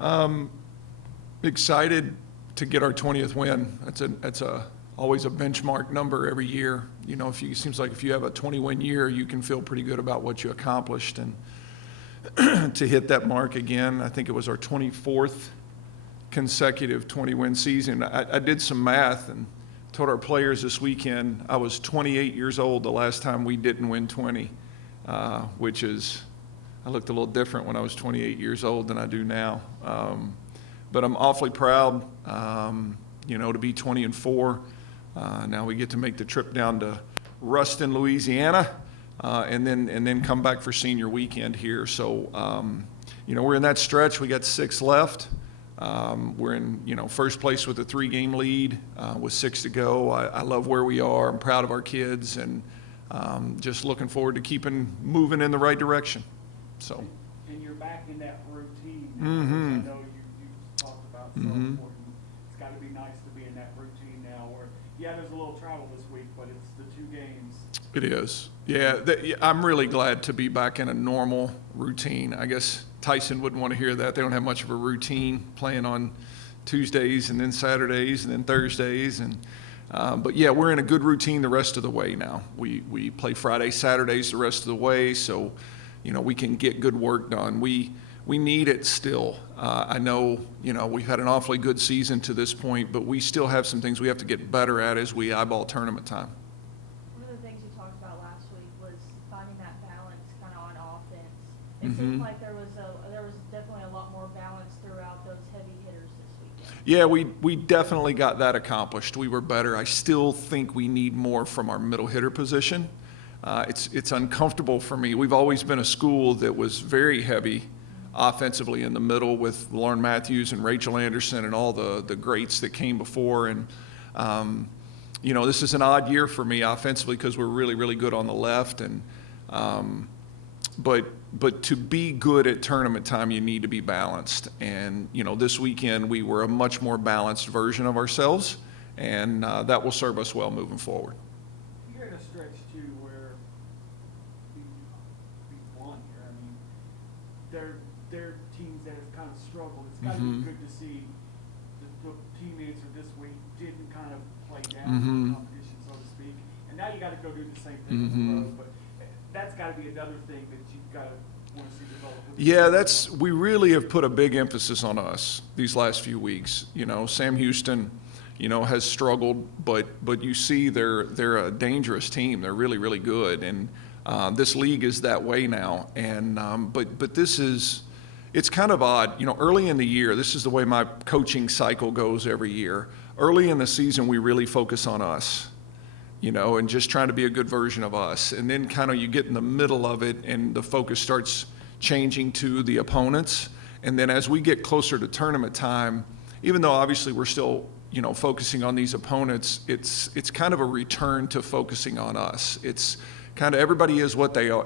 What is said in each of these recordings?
Um, Excited to get our 20th win. That's always a benchmark number every year. You know, it seems like if you have a 20-win year, you can feel pretty good about what you accomplished. And to hit that mark again, I think it was our 24th consecutive 20-win season. I did some math and told our players this weekend I was 28 years old the last time we didn't win 20, which is, I looked a little different when I was 28 years old than I do now. But I'm awfully proud, to be 20-4. Now we get to make the trip down to Ruston, Louisiana, and then come back for senior weekend here. So, we're in that stretch. We got 6 left. We're in, first place with a 3-game lead with 6 to go. I love where we are. I'm proud of our kids, and just looking forward to keeping moving in the right direction. So. And you're back in that routine. Mm-hmm. I know you talked about so important. It's got to be nice to be in that routine now. Where there's a little travel this week, but it's the 2 games. It is. Yeah, I'm really glad to be back in a normal routine. I guess Tyson wouldn't want to hear that. They don't have much of a routine, playing on Tuesdays and then Saturdays and then Thursdays. But we're in a good routine the rest of the way now. We play Fridays, Saturdays the rest of the way, so we can get good work done. We need it still. I know we've had an awfully good season to this point, but we still have some things we have to get better at as we eyeball tournament time. One of the things you talked about last week was finding that balance kind of on offense. It seemed like there was definitely a lot more balance throughout those heavy hitters this weekend. Yeah, we definitely got that accomplished. We were better. I still think we need more from our middle hitter position. It's uncomfortable for me. We've always been a school that was very heavy offensively in the middle with Lauren Matthews and Rachel Anderson and all the greats that came before. And, this is an odd year for me offensively because we're really, really good on the left. And but to be good at tournament time, you need to be balanced. And, this weekend we were a much more balanced version of ourselves, and that will serve us well moving forward. You're in a stretch, too, where we won here. I mean, they're teams that have kind of struggled. It's got to be good to see the teammates of this week didn't kind of play down the competition, so to speak. And now you got to go do the same thing on the road. But that's got to be another thing that you've got to want to see develop. Yeah, we really have put a big emphasis on us these last few weeks. Sam Houston, has struggled, but you see they're a dangerous team. They're really, really good, and this league is that way now. And but it's kind of odd. Early in the year, this is the way my coaching cycle goes every year. Early in the season, we really focus on us, and just trying to be a good version of us. And then kind of you get in the middle of it, and the focus starts changing to the opponents. And then as we get closer to tournament time, even though obviously we're still focusing on these opponents, it's kind of a return to focusing on us. It's kind of everybody is what they are.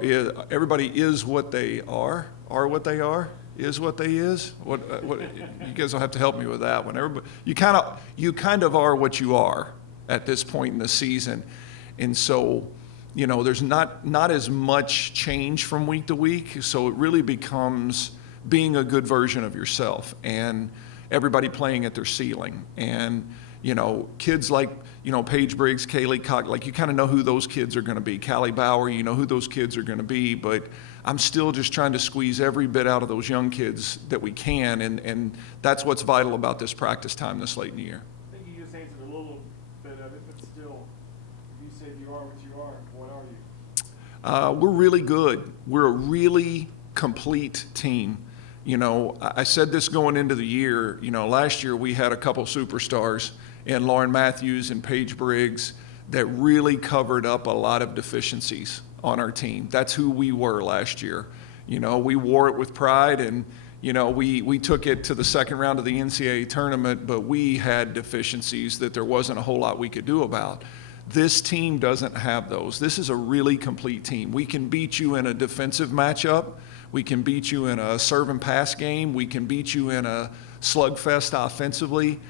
Everybody is what they are what they are, is what they is. What you guys will have to help me with that one. Everybody, you kind of are what you are at this point in the season, and so there's not as much change from week to week. So it really becomes being a good version of yourself, and everybody playing at their ceiling. And, kids like, Paige Briggs, Kaylee Cox, like you kind of know who those kids are going to be. Callie Bauer, you know who those kids are going to be. But I'm still just trying to squeeze every bit out of those young kids that we can. And that's what's vital about this practice time this late in the year. I think you just answered a little bit of it, but still, you said you are what you are. What are you? We're really good. We're a really complete team. I said this going into the year. Last year we had a couple superstars in Lauren Matthews and Paige Briggs that really covered up a lot of deficiencies on our team. That's who we were last year. We wore it with pride, and we took it to the second round of the NCAA tournament, but we had deficiencies that there wasn't a whole lot we could do about. This team doesn't have those. This is a really complete team. We can beat you in a defensive matchup. We can beat you in a serve and pass game. We can beat you in a slugfest offensively.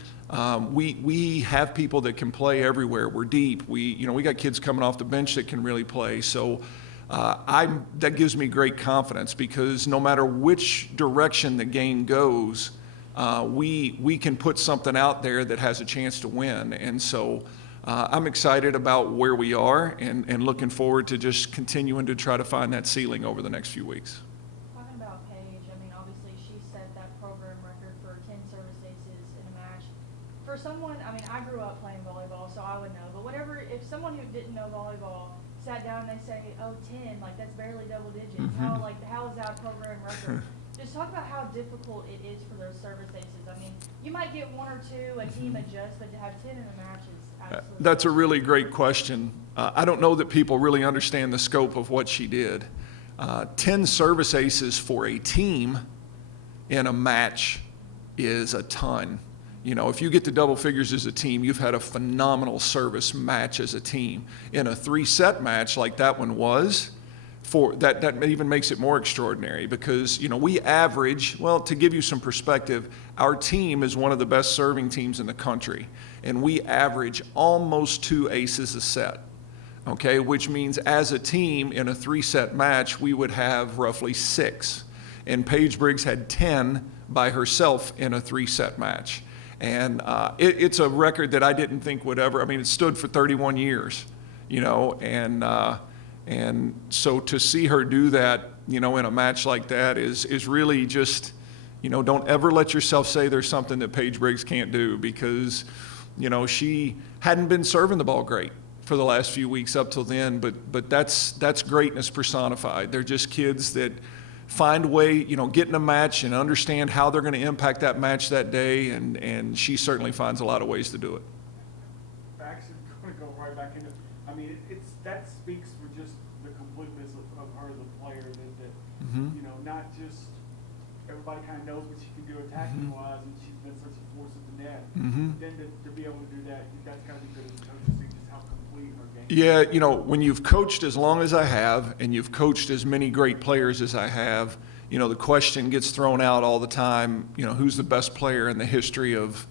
We have people that can play everywhere. We're deep. We got kids coming off the bench that can really play. So that gives me great confidence, because no matter which direction the game goes, we can put something out there that has a chance to win. And so I'm excited about where we are and looking forward to just continuing to try to find that ceiling over the next few weeks. Talking about Paige, I mean, obviously she set that program record for 10 service aces in a match. For someone, I mean, I grew up playing volleyball, so I would know. But whatever, if someone who didn't know volleyball sat down and they say, oh, 10, like that's barely double digits. How is that program record? Just talk about how difficult it is for those service aces. I mean, you might get one or two, a team adjusts, but to have 10 in a match is absolutely. That's a really great question. I don't know that people really understand the scope of what she did. 10 service aces for a team in a match is a ton. You know, if you get to double figures as a team, you've had a phenomenal service match as a team. In a 3-set match like that one was, that even makes it more extraordinary because, you know, we average, well, to give you some perspective, our team is one of the best serving teams in the country, and we average almost 2 aces a set, okay, which means as a team in a 3-set match, we would have roughly 6. And Paige Briggs had 10 by herself in a 3-set match. And it's a record that I didn't think would ever, I mean, it stood for 31 years, you know, and so to see her do that, you know, in a match like that is really just, you know, don't ever let yourself say there's something that Paige Briggs can't do because, you know, she hadn't been serving the ball great for the last few weeks up till then, but that's greatness personified. They're just kids that find a way, you know, get in a match and understand how they're going to impact that match that day, and she certainly finds a lot of ways to do it. Actually, going to go right back into, I mean, that speaks for just the completeness of her as a player, that you know, not just everybody kind of knows what she can do attacking wise, and she's been such a force at the net. Then to be able to do that, that's got to be good as a coach to see just how complete her game is. Yeah, you know, when you've coached as long as I have, and you've coached as many great players as I have, you know, the question gets thrown out all the time, you know, who's the best player in the history of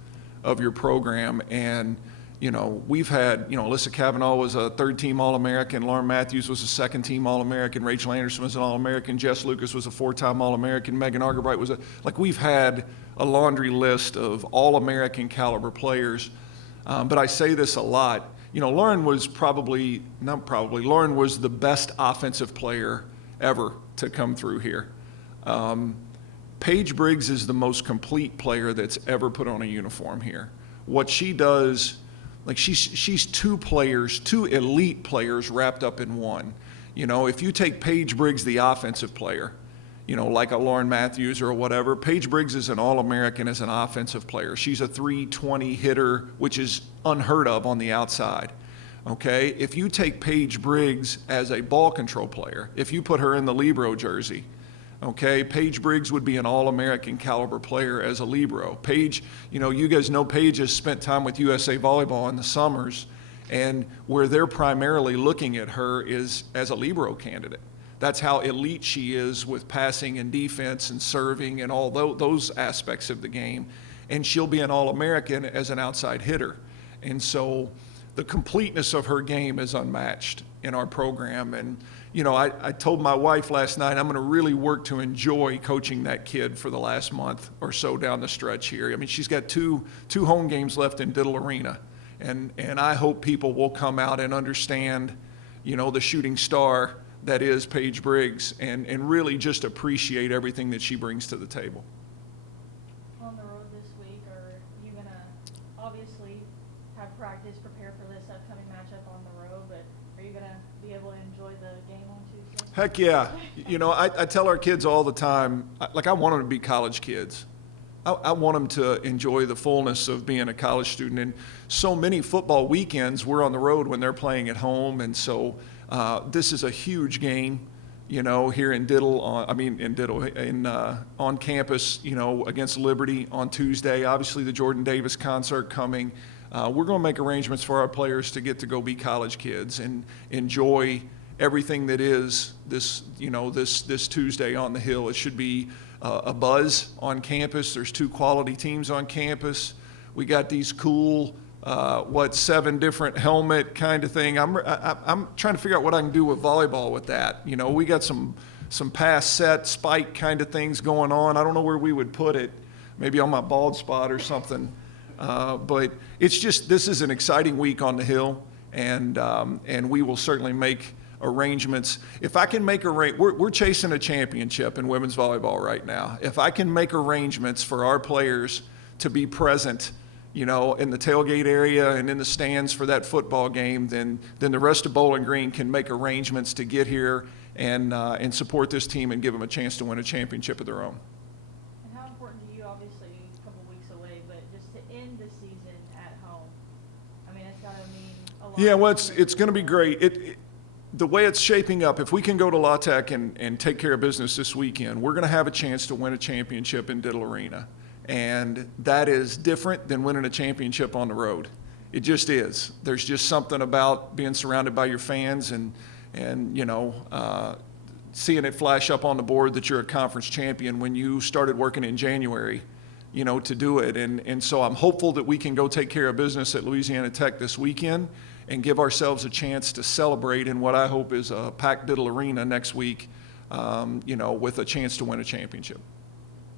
your program? And, you know, we've had, you know, Alyssa Kavanaugh was a 3rd-team All-American, Lauren Matthews was a 2nd-team All-American, Rachel Anderson was an All-American, Jess Lucas was a 4-time All-American, Megan Argerbright was like we've had a laundry list of All-American caliber players. But I say this a lot. You know, Lauren was Lauren was the best offensive player ever to come through here. Paige Briggs is the most complete player that's ever put on a uniform here. What she does, like she's 2 players, 2 elite players wrapped up in one. You know, if you take Paige Briggs, the offensive player, you know, like a Lauren Matthews or whatever, Paige Briggs is an All-American as an offensive player. She's a .320 hitter, which is unheard of on the outside. Okay, if you take Paige Briggs as a ball control player, if you put her in the libero jersey, okay, Paige Briggs would be an All-American caliber player as a libero. Paige, you know, you guys know Paige has spent time with USA Volleyball in the summers, and where they're primarily looking at her is as a libero candidate. That's how elite she is with passing and defense and serving and all those aspects of the game. And she'll be an All-American as an outside hitter. And so the completeness of her game is unmatched in our program. And, you know, I told my wife last night I'm going to really work to enjoy coaching that kid for the last month or so down the stretch here. I mean, she's got two home games left in Diddle Arena. And I hope people will come out and understand, you know, the shooting star that is Paige Briggs and really just appreciate everything that she brings to the table. On the road this week, are you going to obviously have practice, prepare for this upcoming matchup on the road, but are you going to be able to enjoy the game on Tuesday? Heck yeah. You know, I tell our kids all the time, like I want them to be college kids. I want them to enjoy the fullness of being a college student. And so many football weekends, we're on the road when they're playing at home. And so this is a huge game, you know, here in Diddle, on campus, you know, against Liberty on Tuesday. Obviously, the Jordan Davis concert coming. We're going to make arrangements for our players to get to go be college kids and enjoy everything that is this, you know, this Tuesday on the Hill. It should be a buzz on campus. There's 2 quality teams on campus. We got these cool, 7 different helmet kind of thing. I'm trying to figure out what I can do with volleyball with that. You know, we got some pass set spike kind of things going on. I don't know where we would put it, maybe on my bald spot or something. But it's just, this is an exciting week on the Hill, and we will certainly make arrangements. If I can make we're chasing a championship in women's volleyball right now. If I can make arrangements for our players to be present, in the tailgate area and in the stands for that football game, then the rest of Bowling Green can make arrangements to get here and support this team and give them a chance to win a championship of their own. And how important to you, obviously, a couple weeks away, but just to end the season at home? I mean, it's got to mean a lot. Yeah, well, it's going to be great. The way it's shaping up, if we can go to La Tech and take care of business this weekend, we're going to have a chance to win a championship in Diddle Arena. And that is different than winning a championship on the road. It just is. There's just something about being surrounded by your fans and seeing it flash up on the board that you're a conference champion when you started working in January, to do it. And so I'm hopeful that we can go take care of business at Louisiana Tech this weekend and give ourselves a chance to celebrate in what I hope is a packed Diddle Arena next week, with a chance to win a championship.